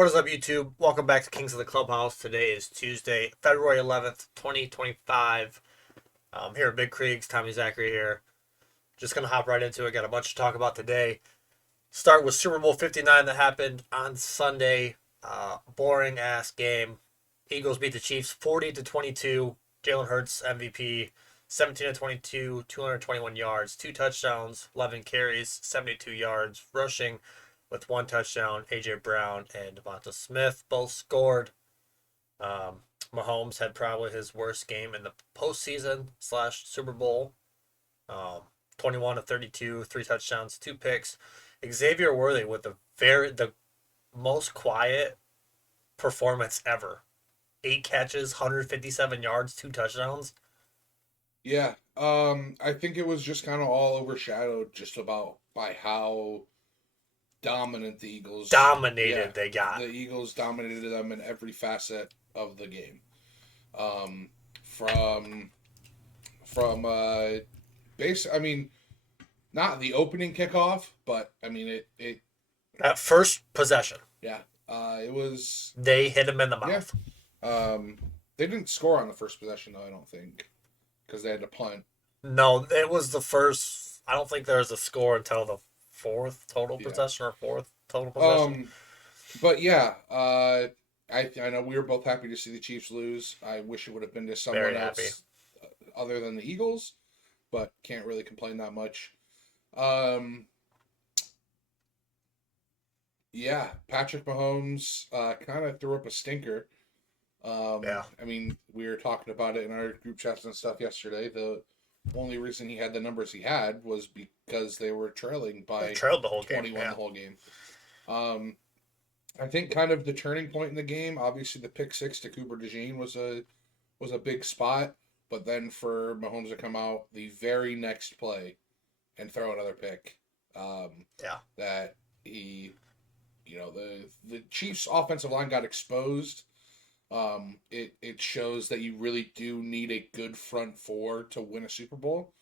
What is up, YouTube? Welcome back to Kings of the Clubhouse. Today is Tuesday, February 11th, 2025. Here at Big Kriegs, Tommy Zachary here. Just going to hop right into it. Got a bunch to talk about today. Start with Super Bowl 59 that happened on Sunday. Boring ass game. Eagles beat the Chiefs 40-22. Jalen Hurts MVP, 17-22, 221 yards, 2 touchdowns, 11 carries, 72 yards rushing with 1 touchdown. A.J. Brown and Devonta Smith both scored. Mahomes had probably his worst game in the postseason / Super Bowl. 21-32, 3 touchdowns, 2 picks. Xavier Worthy with the most quiet performance ever. 8 catches, 157 yards, 2 touchdowns. Yeah, I think it was just kind of all overshadowed just about by how dominant the Eagles Dominated they got. The Eagles dominated them in every facet of the game. Um, from I mean, not the opening kickoff, but I mean it That first possession, yeah. It was they hit him in the yeah. mouth. They didn't score on the first possession though, I don't think, because they had to punt. No, it was the first. I don't think there was a score until the fourth total Yeah. possession or fourth total possession. But yeah, I know we were both happy to see the Chiefs lose. I wish it would have been to someone Very else happy. other than the Eagles, but can't really complain that much. Yeah, Patrick Mahomes kind of threw up a stinker. Yeah. I mean, we were talking about it in our group chats and stuff yesterday. The only reason he had the numbers he had was because they were trailing by They trailed the whole 21 game. Yeah. the whole game. I think kind of the turning point in the game, obviously the pick 6 to Cooper DeJean was a big spot, but then for Mahomes to come out the very next play and throw another pick, that he, the Chiefs' offensive line got exposed. It shows that you really do need a good front four to win a Super Bowl.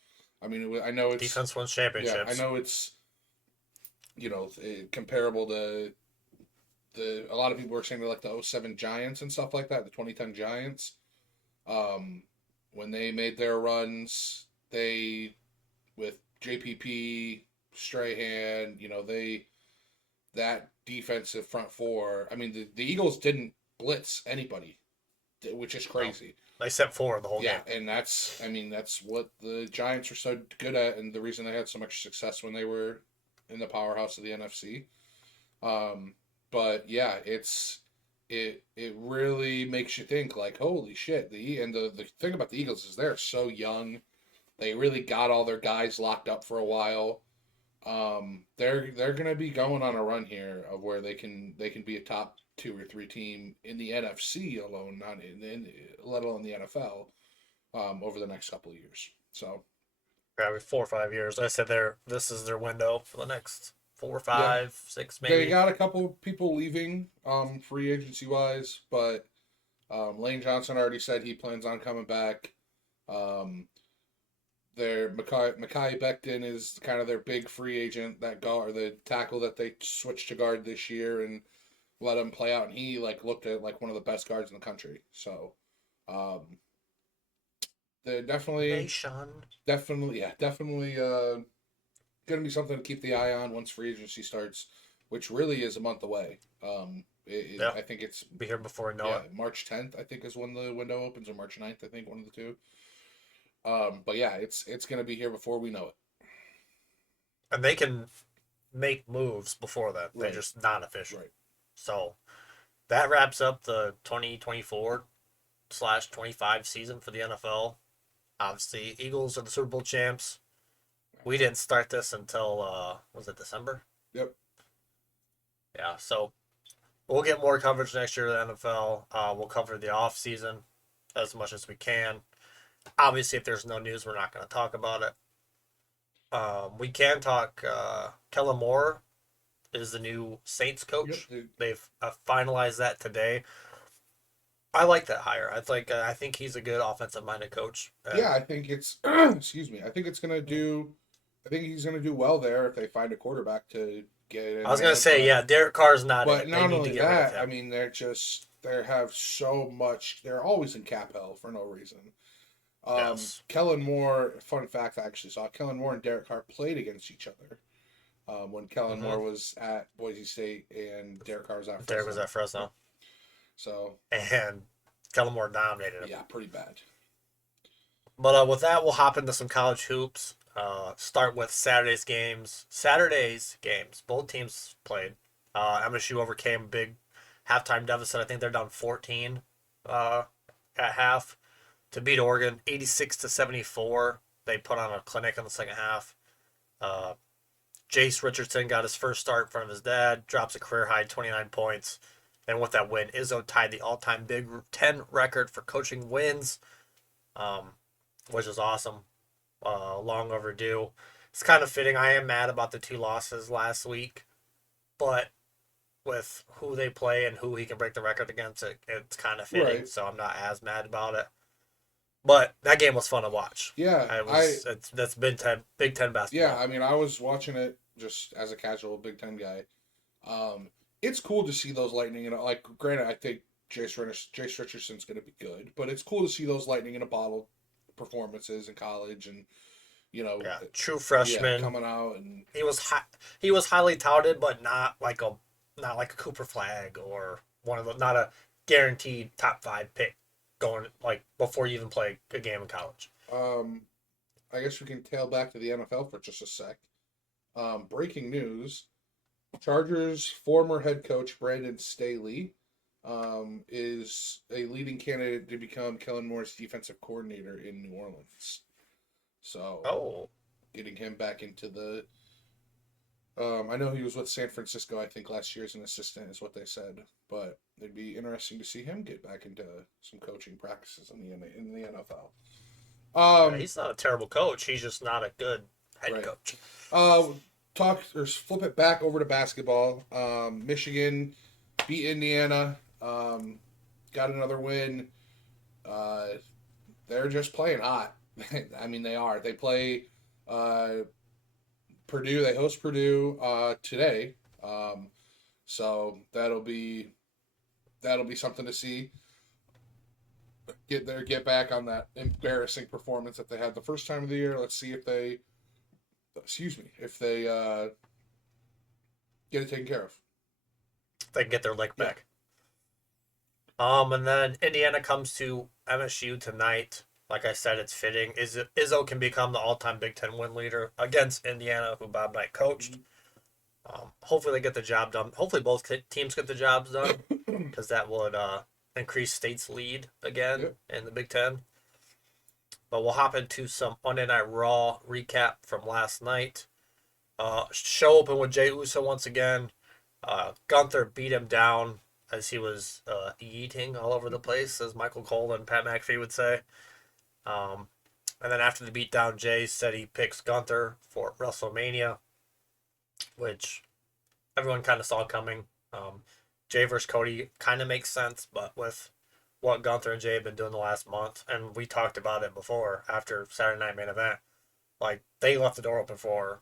I mean, I know it's defense wins championships. Yeah, I know it's comparable to a lot of people were saying they're like the '07 Giants and stuff like that, the 2010 Giants. When they made their runs, they with JPP, Strahan, that defensive front four. I mean, the Eagles didn't blitz anybody, which is crazy. No, they set 4 the whole game. Yeah, and that's what the Giants are so good at, and the reason they had so much success when they were in the powerhouse of the NFC. But yeah, it really makes you think like, holy shit. The thing about the Eagles is they're so young. They really got all their guys locked up for a while. They're gonna be going on a run here of where they can be a top 2 or 3 team in the NFC alone, not let alone the NFL, over the next couple of years. So Probably 4 or 5 years. I said this is their window for the next 4, 5, 6 maybe. They got a couple people leaving, free agency wise, but Lane Johnson already said he plans on coming back. Their Mekhi Becton is kind of their big free agent, that guard, the tackle that they switched to guard this year and let him play out, and he looked at like one of the best guards in the country. So, they're definitely gonna be something to keep the eye on once free agency starts, which really is a month away. I think it's be here before we know it. March 10th, I think, is when the window opens, or March 9th, I think, one of the two. But yeah, it's gonna be here before we know it. And they can make moves before that. They're Right. just not official. Right. So that wraps up the 2024/25 season for the NFL. Obviously, Eagles are the Super Bowl champs. We didn't start this until was it December? Yep. Yeah, so we'll get more coverage next year of the NFL. We'll cover the off season as much as we can. Obviously, if there's no news, we're not going to talk about it. We can talk. Kellen Moore is the new Saints coach. Yep. They've finalized that today. I like that hire. I think he's a good offensive-minded coach. Yeah, I think it's excuse me. I think he's gonna do well there if they find a quarterback to get I was in gonna there. say, yeah, Derek Carr's not But it. They not need to only get rid of that, I him. mean, they have so much. They're always in cap hell for no reason. Yes. Kellen Moore, fun fact I actually saw, Kellen Moore and Derek Carr played against each other when Kellen Mm-hmm. Moore was at Boise State and Derek Carr was at Derek was Fresno. at Fresno, So, and Kellen Moore dominated him. yeah, pretty bad. But with that, we'll hop into some college hoops. Start with Saturday's games. Both teams played. MSU overcame a big halftime deficit. I think they're down 14 at half to beat Oregon 86-74. They put on a clinic in the second half. Uh, Jace Richardson got his first start in front of his dad, drops a career high 29 points. And with that win, Izzo tied the all-time Big Ten record for coaching wins, um, which is awesome. Long overdue. It's kind of fitting. I am mad about the two losses last week, but with who they play and who he can break the record against, it's kind of fitting. Right. So I'm not as mad about it. But that game was fun to watch. Yeah, That's Big Ten yeah, basketball. I mean, I was watching it just as a casual Big Ten guy. Um, it's cool to see those lightning and like. Granted, I think Jace Richardson's going to be good, but it's cool to see those lightning in a bottle performances in college, and you know, Yeah, true yeah, freshman. coming out and He was highly touted, but not like a Cooper Flag or one of the not a guaranteed top five pick going like before you even play a game in college. um, I guess we can tail back to the NFL for just a sec. Breaking news: Chargers former head coach Brandon Staley is a leading candidate to become Kellen Moore's defensive coordinator in New Orleans. So, Oh, getting him back into the. I know he was with San Francisco, I think, last year as an assistant, is what they said. But it'd be interesting to see him get back into some coaching practices in the NFL. yeah, Um, he's not a terrible coach. He's just not a good head right. coach. Uh, talk or flip it back over to basketball. Michigan beat Indiana. Got another win. Uh, they're just playing hot. I mean, they are. They play uh, Purdue. They host Purdue today. Um, so that'll be something to see. Get back on that embarrassing performance that they had the first time of the year. Let's see if they, excuse me, if they get it taken care of. They can get their leg Yeah. back. And then Indiana comes to MSU tonight. Like I said, it's fitting. Izzo can become the all-time Big Ten win leader against Indiana, who Bob Knight coached. Hopefully they get the job done. Hopefully both teams get the jobs done because that would increase State's lead again Yep. in the Big Ten. But we'll hop into some Monday Night Raw recap from last night. Show open with Jay Uso once again. Gunther beat him down as he was eating all over the place, as Michael Cole and Pat McAfee would say. Um, and then after the beatdown, Jay said he picks Gunther for WrestleMania, which everyone kind of saw coming. Jay versus Cody kind of makes sense, but with what Gunther and Jay have been doing the last month, and we talked about it before after Saturday Night Main Event, like they left the door open for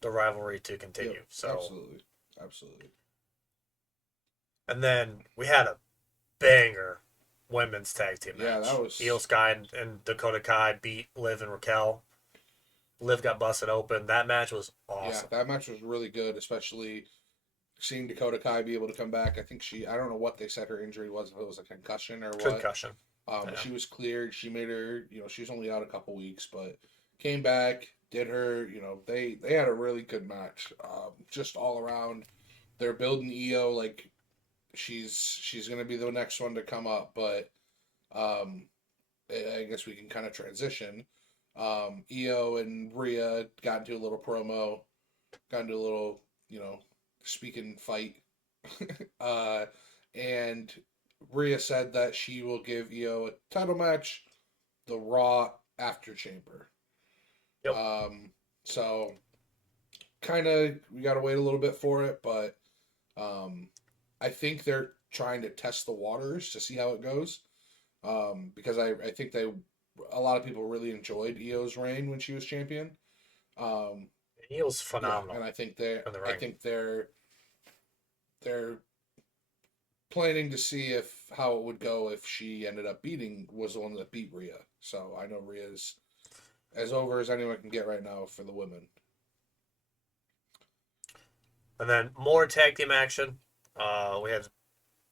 the rivalry to continue. Yep. So, Absolutely. Absolutely. and then we had a banger women's tag team Yeah, that match. Io was. Sky and Dakota Kai beat Liv and Raquel. Liv got busted open. That match was Yeah, awesome. that match was really good, especially seeing Dakota Kai be able to come back. I think I don't know what they said her injury was, if it was a concussion or what. Concussion. But Yeah. she was cleared. She made her, she was only out a couple weeks, but came back, did her, they had a really good match. Just all around. They're building EO like she's gonna be the next one to come up, but um, I guess we can kind of transition. EO and Rhea got into a little promo, got into a little, speaking fight. uh, and Rhea said that she will give EO a title match, the Raw after Chamber. Yep. So kind of we got to wait a little bit for it, but I think they're trying to test the waters to see how it goes. Because I think a lot of people really enjoyed EO's reign when she was champion. Um, He was Yeah, phenomenal and I think in the ring. they're planning to see if how it would go if she ended up was the one that beat Rhea. So I know Rhea's as over as anyone can get right now for the women. And then more tag team action. We had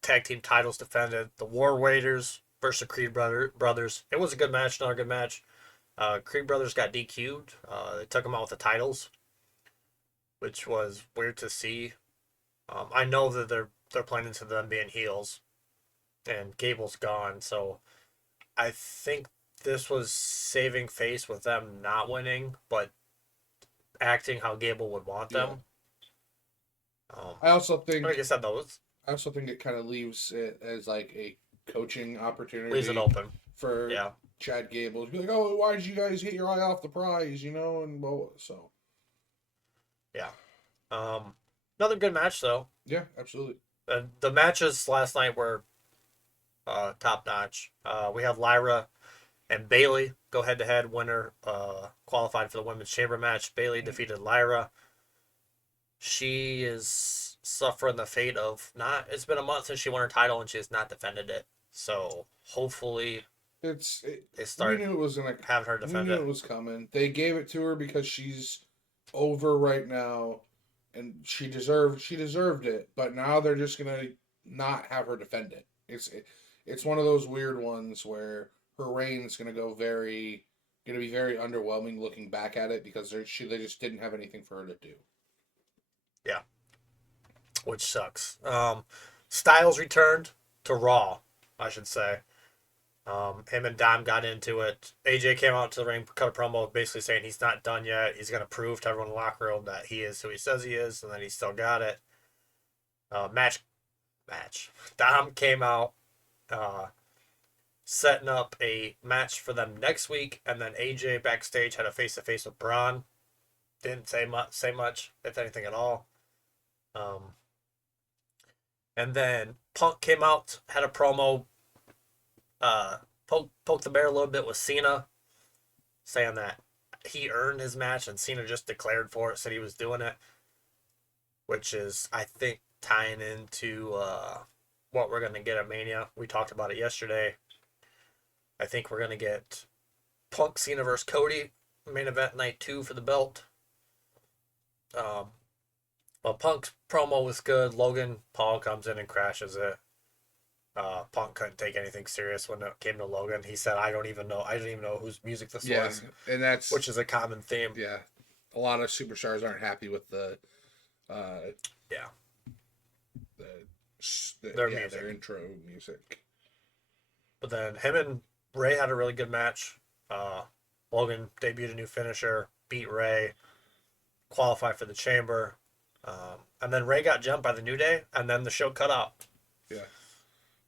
tag team titles defended. The War Raiders versus the Brothers. It was a good match, another good match. Creed Brothers got DQ'd. They took them out with the titles, which was weird to see. I know that they're planning to them being heels, and Gable's gone, so I think this was saving face with them not winning, but acting how Gable would want Yeah. them. I also think Like I said, though, it it kind of leaves it as like a coaching leaves it opportunity open. for Yeah. Chad Gable to be like, "Oh, why did you guys get your eye off the prize?" You know, and well, so Yeah. Another good match though. yeah, absolutely. The matches last night were top notch. We had Lyra and Bailey go head to head. Winner qualified for the women's chamber match. Bailey defeated Lyra. She is suffering the fate of not. It's been a month since she won her title and she has not defended it. So hopefully they We start knew it was having her we defend knew it. it was coming. They gave it to her because she's over right now, and she deserved it. But now they're just gonna not have her defend it. It's one of those weird ones where her reign's gonna be very underwhelming looking back at it because they just didn't have anything for her to do. Yeah, which sucks. Styles returned to Raw, I should say. Him and Dom got into it. AJ came out to the ring, cut a promo, basically saying he's not done yet. He's going to prove to everyone in the locker room that he is who he says he is, and then he still got it. Match. Dom came out, uh, setting up a match for them next week, and then AJ backstage had a face to face with Braun. Didn't say much, if anything at all. Um, and then Punk came out, had a promo, poked the bear a little bit with Cena, saying that he earned his match and Cena just declared for it, said he was doing it, which is, I think, tying into what we're going to get at Mania. We talked about it yesterday. I think we're going to get Punk Cena versus Cody, main event night 2 for the belt. Well, Punk's promo was good. Logan Paul comes in and crashes it. Punk couldn't take anything serious when it came to Logan. He said, I don't even know whose music this was. And that's which is a common theme. Yeah, a lot of superstars aren't happy with the yeah their intro music. But then him and Ray had a really good match. Logan debuted a new finisher, beat Ray, qualified for the chamber, and then Ray got jumped by the New Day, and then the show cut out. Yeah,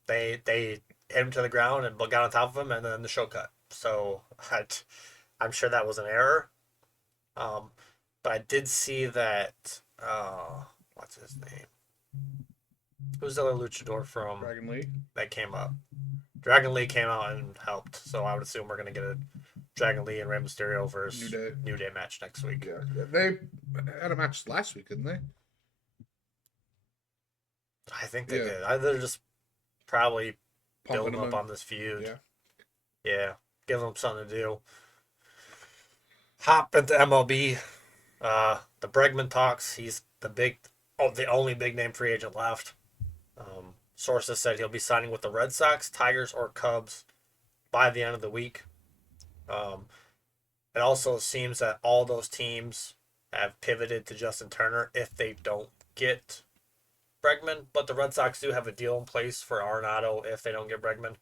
they hit him to the ground and got on top of him, and then the show cut. So I'm sure that was an error. But I did see that. What's his name? Who's the other luchador from Dragon Lee that came up? Dragon Lee came out and helped, so I would assume we're gonna get a Dragon Lee and Rey Mysterio versus New Day match next week. Yeah, they had a match last week, didn't they? I think they did. They're just probably building up on this feud. Yeah, give them something to do. Hop into MLB. The Bregman talks. He's the only big name free agent left. Sources said he'll be signing with the Red Sox, Tigers, or Cubs by the end of the week. It also seems that all those teams have pivoted to Justin Turner if they don't get Bregman, but the Red Sox do have a deal in place for Arenado if they don't get Bregman,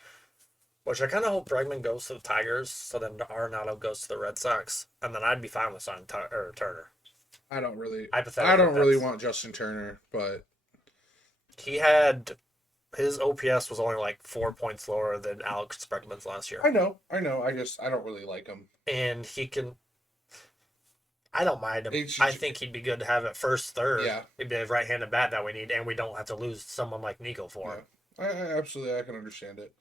which I kind of hope Bregman goes to the Tigers, so then Arenado goes to the Red Sox, and then I'd be fine with signing Turner. I don't really Hypothetically, want Justin Turner, but he had his OPS was only like 4 points lower than Alex Bregman's last year. I know. I don't really like him, and he can. I don't mind him. I think he'd be good to have at first, third. Yeah, he'd be a right-handed bat that we need, and we don't have to lose someone like Nico for him. I absolutely, I can understand it.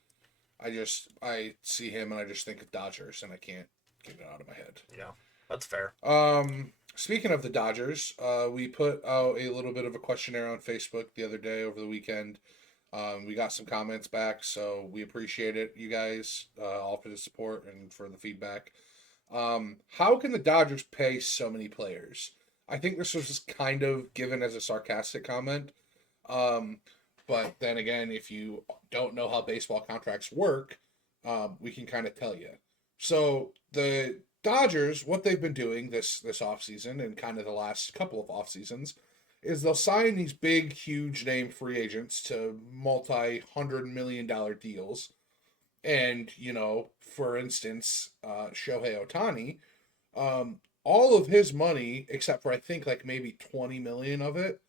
I see him and I just think of Dodgers, and I can't get it out of my head. Yeah, that's fair. Speaking of the Dodgers, we put out a little bit of a questionnaire on Facebook the other day over the weekend. We got some comments back, so we appreciate it, you guys, all for the support and for the feedback. How can the Dodgers pay so many players? I think this was just kind of given as a sarcastic comment. Um, but then again, if you don't know how baseball contracts work, we can kind of tell you. So the Dodgers, what they've been doing this offseason and kind of the last couple of off seasons, is they'll sign these big, huge name free agents to multi-$100 million deals. And, for instance, Shohei Ohtani, all of his money, except for I think like maybe 20 million of it.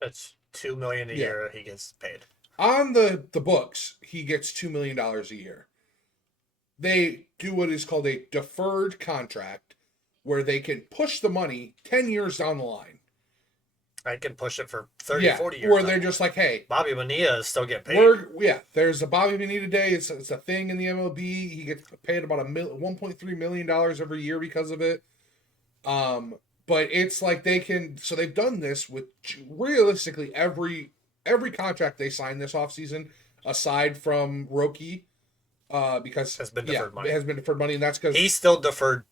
That's $2 million a Yeah. year he gets paid. On the books, he gets $2 million a year. They do what is called a deferred contract where they can push the money 10 years down the line. I can push it for 30, 40 years. Where they're just like, hey, Bobby Bonilla is still getting paid. There's a Bobby Bonilla Day. It's a thing in the MLB. He gets paid about $1.3 million every year because of it. But it's like they've done this with realistically every contract they signed this offseason, aside from Roki, because has been deferred money. It has been deferred money, and that's because he's still deferred.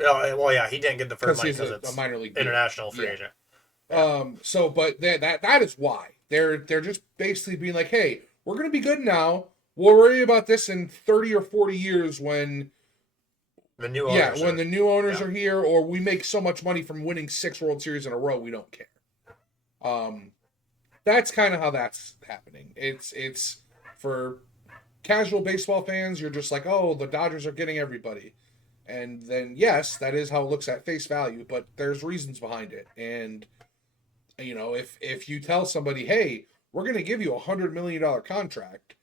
Well, yeah, he didn't get deferred money because it's a minor league international free agent. But that is why they're just basically being like, hey, we're gonna be good now. We'll worry about this in 30 or 40 years when the new owners the new owners are here, or we make so much money from winning 6 World Series in a row, we don't care. That's kind of how that's happening. It's for casual baseball fans, you're just like, oh, the Dodgers are getting everybody. And then, yes, that is how it looks at face value, but there's reasons behind it. And, if you tell somebody, hey, we're going to give you $100 million contract,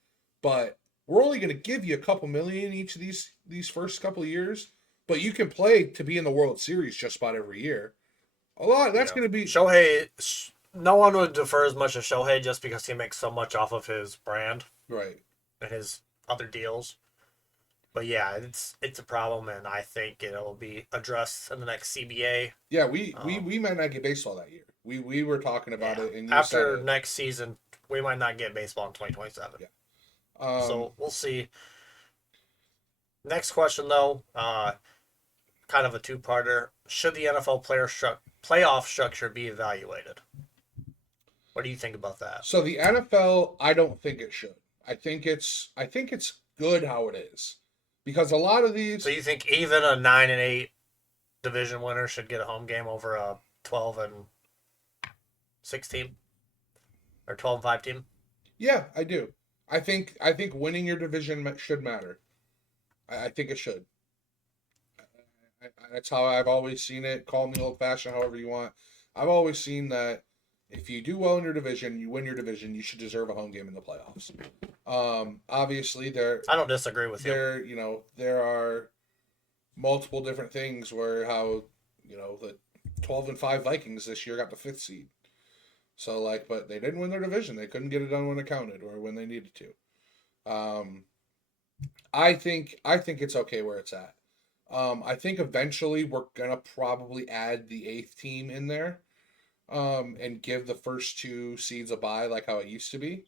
but we're only going to give you a couple million each of these first couple of years, but you can play to be in the World Series just about every year. That's going to be... Shohei, no one would defer as much as Shohei just because he makes so much off of his brand. Right. And his other deals. But yeah, it's a problem, and I think it'll be addressed in the next CBA. Yeah, we might not get baseball that year. We were talking about it. And after next season, we might not get baseball in 2027. Yeah. So we'll see. Next question, though, kind of a two-parter. Should the NFL playoff structure be evaluated? What do you think about that? So the NFL, I don't think it should. I think it's good how it is. Because a lot of these... So you think even a 9-8 division winner should get a home game over a 12-6 team? Or 12-5 team? Yeah, I do. I think winning your division should matter. I think it should. That's how I've always seen it. Call me old-fashioned, however you want. I've always seen that if you do well in your division, you win your division, you should deserve a home game in the playoffs. Obviously, I don't disagree with you. There are multiple different things where how, the 12-5 Vikings this year got the 5th seed. So, but they didn't win their division. They couldn't get it done when it counted or when they needed to. I think it's okay where it's at. I think eventually we're going to probably add the 8th team in there. And give the first 2 seeds a bye like how it used to be.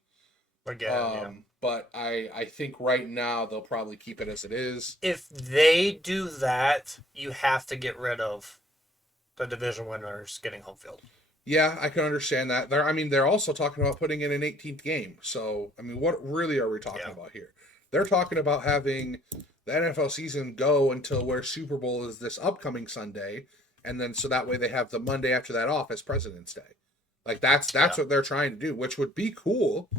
Again, But I think right now they'll probably keep it as it is. If they do that, you have to get rid of the division winners getting home field. Yeah, I can understand that. They're also talking about putting in an 18th game. So, what really are we talking about here? They're talking about having the NFL season go until where Super Bowl is this upcoming Sunday. And then so that way they have the Monday after that off as President's Day. That's what they're trying to do, which would be cool.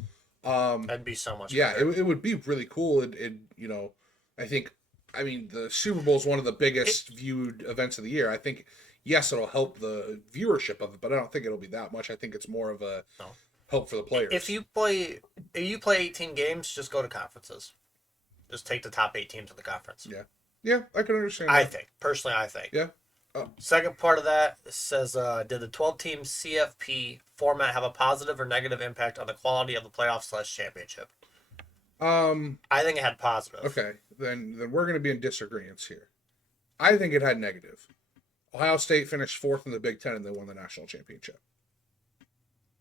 That'd be so much better. It would be really cool. I think the Super Bowl is one of the biggest viewed events of the year. I think, yes, it'll help the viewership of it, but I don't think it'll be that much. I think it's more of a help for the players. If you play 18 games, just go to conferences. Just take the top 8 teams of the conference. Yeah, I can understand that. I think. Yeah. Second part of that says, did the 12-team CFP format have a positive or negative impact on the quality of the playoffs/championship? I think it had positive. Okay, then we're going to be in disagreement here. I think it had negative. Ohio State finished fourth in the Big Ten and they won the national championship.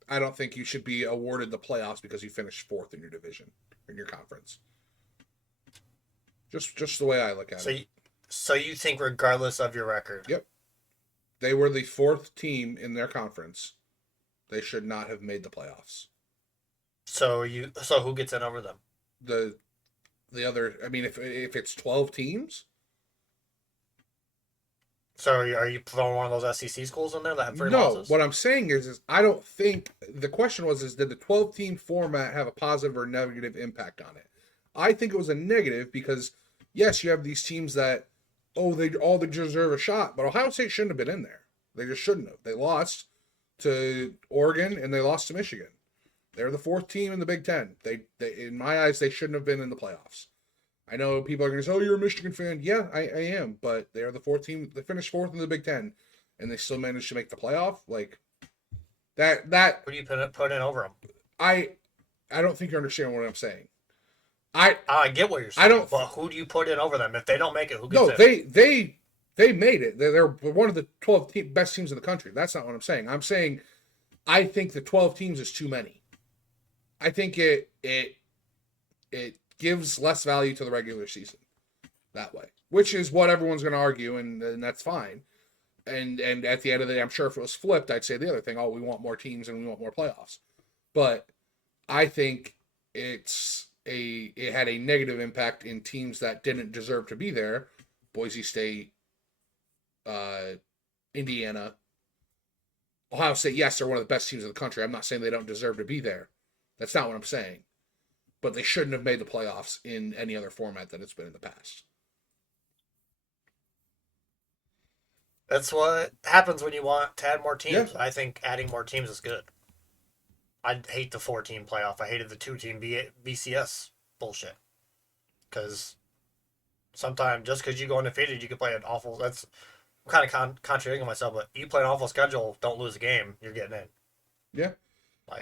I don't think you should be awarded the playoffs because you finished fourth in your division, in your conference. Just the way I look at it. So you think regardless of your record? Yep. They were the fourth team in their conference. They should not have made the playoffs. So who gets in over them? The other, I mean, if it's 12 teams. So are you throwing one of those SEC schools in there that have three No, losses? what I'm saying is I don't think the question was did the 12 team format have a positive or negative impact on it? I think it was a negative because yes, you have these teams that they deserve a shot, but Ohio State shouldn't have been in there. They just shouldn't have. They lost to Oregon and they lost to Michigan. They're the fourth team in the Big Ten. They in my eyes they shouldn't have been in the playoffs. I know people are going to say, "Oh, you're a Michigan fan." Yeah, I am, but they're the fourth team. They finished fourth in the Big Ten, and they still managed to make the playoff. Like that. Who do you put in over them? I don't think you understand what I'm saying. I get what you're saying, but who do you put in over them if they don't make it? Who gets in? They made it. They're one of the 12 best teams in the country. That's not what I'm saying. I'm saying I think the 12 teams is too many. I think it gives less value to the regular season that way, which is what everyone's going to argue, and that's fine. And at the end of the day, I'm sure if it was flipped, I'd say the other thing, we want more teams and we want more playoffs. But I think it had a negative impact in teams that didn't deserve to be there. Boise State, Indiana, Ohio State, yes, they're one of the best teams in the country. I'm not saying they don't deserve to be there. That's not what I'm saying. But they shouldn't have made the playoffs in any other format that it's been in the past. That's what happens when you want to add more teams. Yeah. I think adding more teams is good. I hate the 4-team playoff. I hated the 2-team BCS bullshit. Because sometimes just because you go undefeated, you can play an awful. That's I'm kind of contradicting myself, but you play an awful schedule, don't lose a game, you're getting in. Yeah.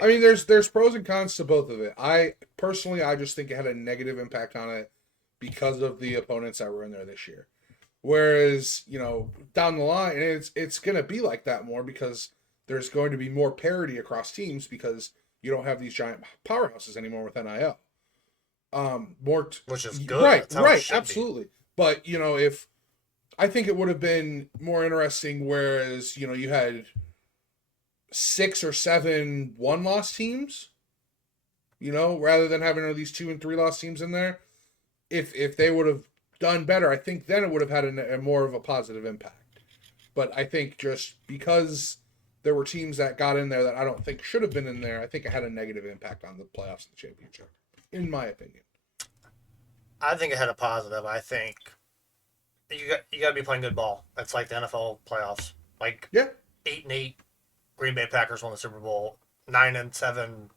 I mean, there's pros and cons to both of it. I just think it had a negative impact on it because of the opponents that were in there this year. Whereas, down the line, it's going to be like that more because there's going to be more parity across teams because you don't have these giant powerhouses anymore with NIL. Which is good. Right, absolutely. Be. But, if I think it would have been more interesting whereas, you had 6 or 7 1-loss teams, rather than having these 2 and 3-loss teams in there. If they would have done better, I think then it would have had a more of a positive impact. But I think just because there were teams that got in there that I don't think should have been in there, I think it had a negative impact on the playoffs and the championship, in my opinion. I think it had a positive. I think you got to be playing good ball. It's like the NFL playoffs. 8-8 Green Bay Packers won the Super Bowl. 9-7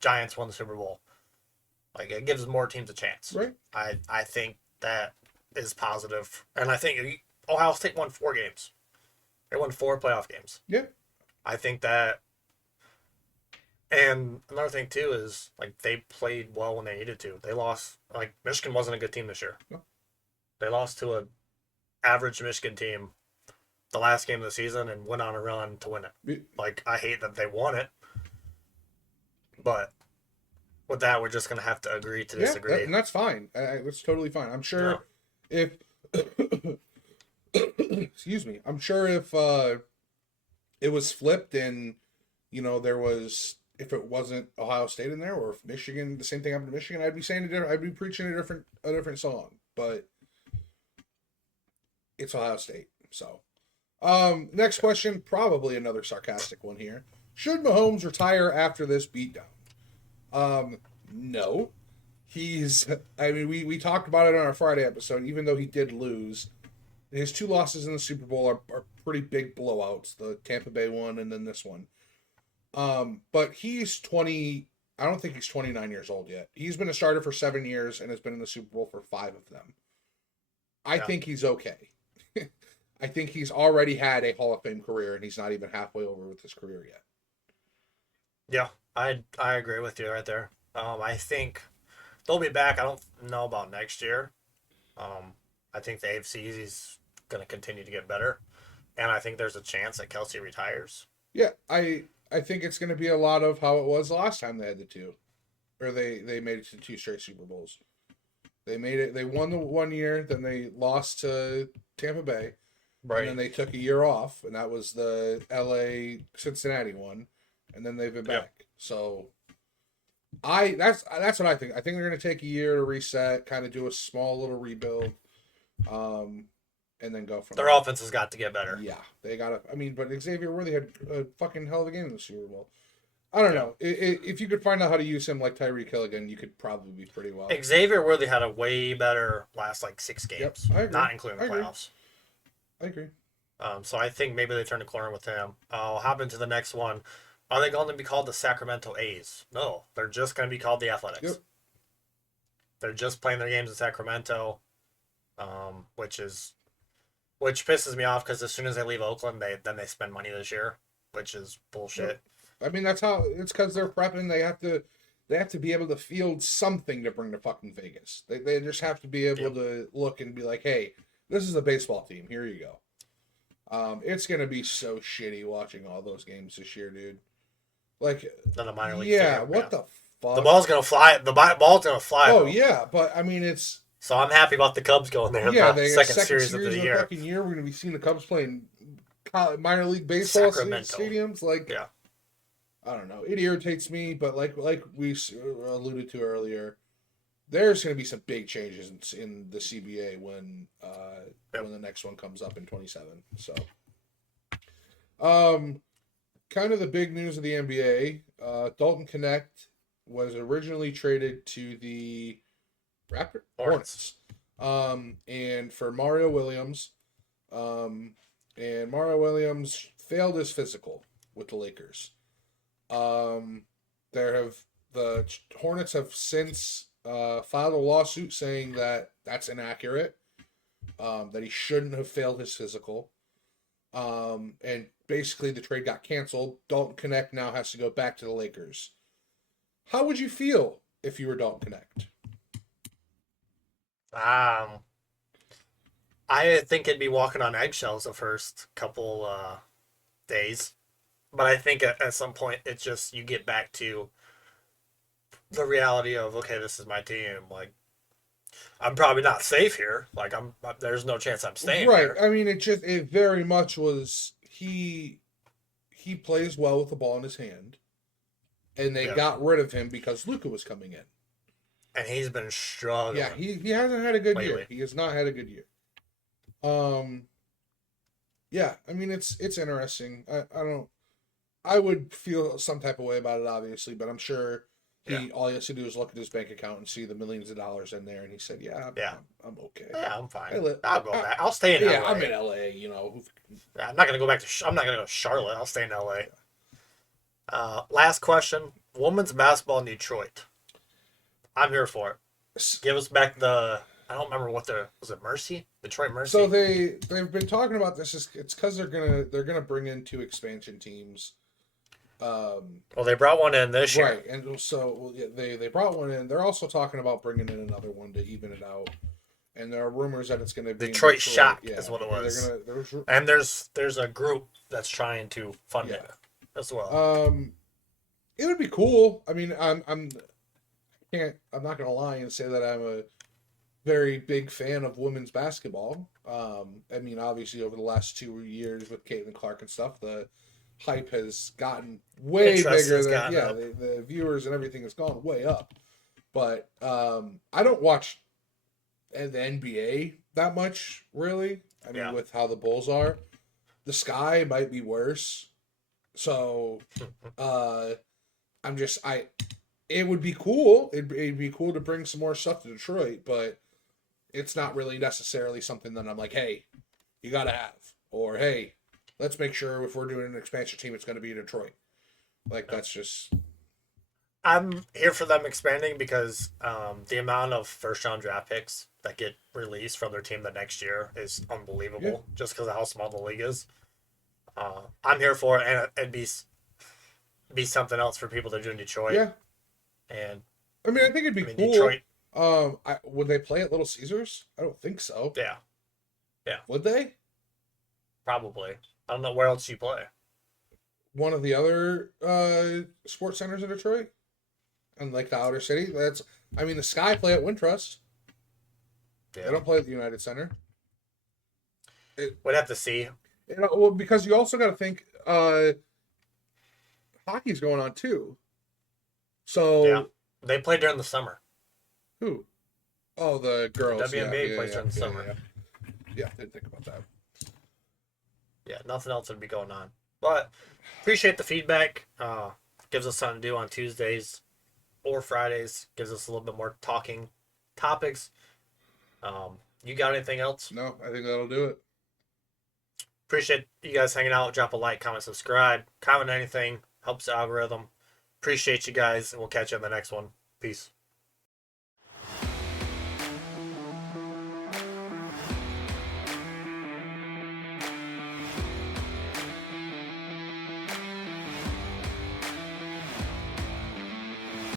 Giants won the Super Bowl. It gives more teams a chance. Right. I think that is positive, and I think Ohio State won 4 games. They won 4 playoff games. Yeah. I think that, and another thing too is they played well when they needed to. They lost. Michigan wasn't a good team this year. No. They lost to a average Michigan team the last game of the season and went on a run to win it. I hate that they won it, but with that, we're just gonna have to agree to disagree. And that's fine. That's totally fine. I'm sure if excuse me, I'm sure if it was flipped and there was if it wasn't Ohio State in there or if Michigan, the same thing happened to Michigan, I'd be preaching a different song. But it's Ohio State, so. Next question, probably another sarcastic one here. Should Mahomes retire after this beatdown? No. We talked about it on our Friday episode, even though he did lose. His 2 losses in the Super Bowl are pretty big blowouts, the Tampa Bay one and then this one. But he's 20, I don't think he's 29 years old yet. He's been a starter for 7 years and has been in the Super Bowl for 5 of them. I think he's okay. I think he's already had a Hall of Fame career, and he's not even halfway over with his career yet. Yeah, I agree with you right there. I think they'll be back. I don't know about next year. I think the AFC is going to continue to get better. and I think there's a chance that Kelsey retires. Yeah, I think it's going to be a lot of how it was the last time they had the two, or they made it to 2 straight Super Bowls. They made it. They won the 1 year, then they lost to Tampa Bay, and then Right. they took a year off, and that was the L.A. Cincinnati one, and then they've been Yep. back. So that's what I think. I think they're going to take a year to reset, kind of do a small little rebuild, um, and then go from Their there. offense has got to get better. Yeah, they got to. I mean, but Xavier Worthy had a fucking hell of a game in the Super Bowl. I don't know. If you could find out how to use him like Tyreek Hill again, you could probably be pretty well. Xavier Worthy had a way better last 6 games, Yep, I agree. not including the I agree. playoffs. I agree. So I think maybe they turn the corner with him. I'll hop into the next one. Are they going to be called the Sacramento A's? No, they're just going to be called the Athletics. Yep. They're just playing their games in Sacramento, which pisses me off because as soon as they leave Oakland, they spend money this year, which is bullshit. Yep. I mean, that's how it's because they're prepping. They have to be able to field something to bring to fucking Vegas. They just have to be able to look and be like, hey, this is a baseball team. Here you go. It's gonna be so shitty watching all those games this year, dude. Like, Than the minor league. yeah, thing. what the fuck? The ball's gonna fly. The ball's gonna fly. Oh though. yeah, but I mean, it's So I'm happy about the Cubs going there. yeah. The They second series series of the in year. a fucking year. We're gonna be seeing the Cubs playing minor league baseball Sacramento. stadiums. Like, Yeah. I don't know. It irritates me, but like we alluded to earlier, there's going to be some big changes in the CBA when the next one comes up in 27. So, kind of the big news of the NBA, Dalton Connect was originally traded to the Hornets. And for Mario Williams, and Mario Williams failed his physical with the Lakers. The Hornets have since filed a lawsuit saying that that's inaccurate, that he shouldn't have failed his physical, and basically the trade got canceled. Dalton Connect now has to go back to the Lakers. How would you feel if you were Dalton Connect? I think it'd be walking on eggshells the first couple days. But I think at some point it's just you get back to the reality of, okay, this is my team. Like, I'm probably not safe here. Like, there's no chance I'm staying right. here. I mean, it very much was he plays well with the ball in his hand, and they got rid of him because Luka was coming in, and he's been struggling. Yeah, he hasn't had a good lately. year. He has not had a good year. Yeah, I mean it's interesting. I would feel some type of way about it, obviously, but I'm sure all he has to do is look at his bank account and see the millions of dollars in there, and he said, "Yeah, I'm okay. Yeah, I'm fine. I'll go back. I'll stay in LA. Yeah, I'm in LA. You know, I'm not gonna go back to. I'm not gonna go to Charlotte. I'll stay in LA." Last question: Women's basketball in Detroit. I'm here for it. Give us back the. I don't remember what was it Mercy? Detroit Mercy? So they've been talking about this. It's because they're gonna bring in 2 expansion teams. Well, they brought one in this year, right? And so they brought one in. They're also talking about bringing in another one to even it out. And there are rumors that it's going to be Detroit Shock is what it was. And there's a group that's trying to fund it as well. It would be cool. I mean, I'm not gonna lie and say that I'm a very big fan of women's basketball. I mean, obviously over the last 2 years with Caitlin Clark and stuff, the hype has gotten way bigger than the viewers and everything has gone way up. But I don't watch the NBA that much, really. I mean, with how the Bulls are, the Sky might be worse. So it would be cool. It'd be cool to bring some more stuff to Detroit, but it's not really necessarily something that I'm like, hey, you gotta have, or hey, let's make sure if we're doing an expansion team, it's going to be Detroit. Like, that's just. I'm here for them expanding because the amount of first-round draft picks that get released from their team the next year is unbelievable, just because of how small the league is. I'm here for it, and it'd be something else for people to do in Detroit. Yeah. And I mean, I think it'd be cool. Detroit. Would they play at Little Caesars? I don't think so. Yeah. Would they? Probably. I don't know where else you play. One of the other sports centers in Detroit, and like the outer city. I mean, the Sky play at Wintrust. They Yeah. don't play at the United Center. We'd have to see. Well, because you also got to think hockey's going on too. Yeah. So They play during the summer. who? Oh, the The girls. WNBA plays during the summer. Yeah, didn't think about that. Yeah, nothing else would be going on. But appreciate the feedback. Gives us something to do on Tuesdays or Fridays. Gives us a little bit more talking topics. You got anything else? No, I think that'll do it. Appreciate you guys hanging out. Drop a like, comment, subscribe, comment anything. Helps the algorithm. Appreciate you guys, and we'll catch you on the next one. Peace.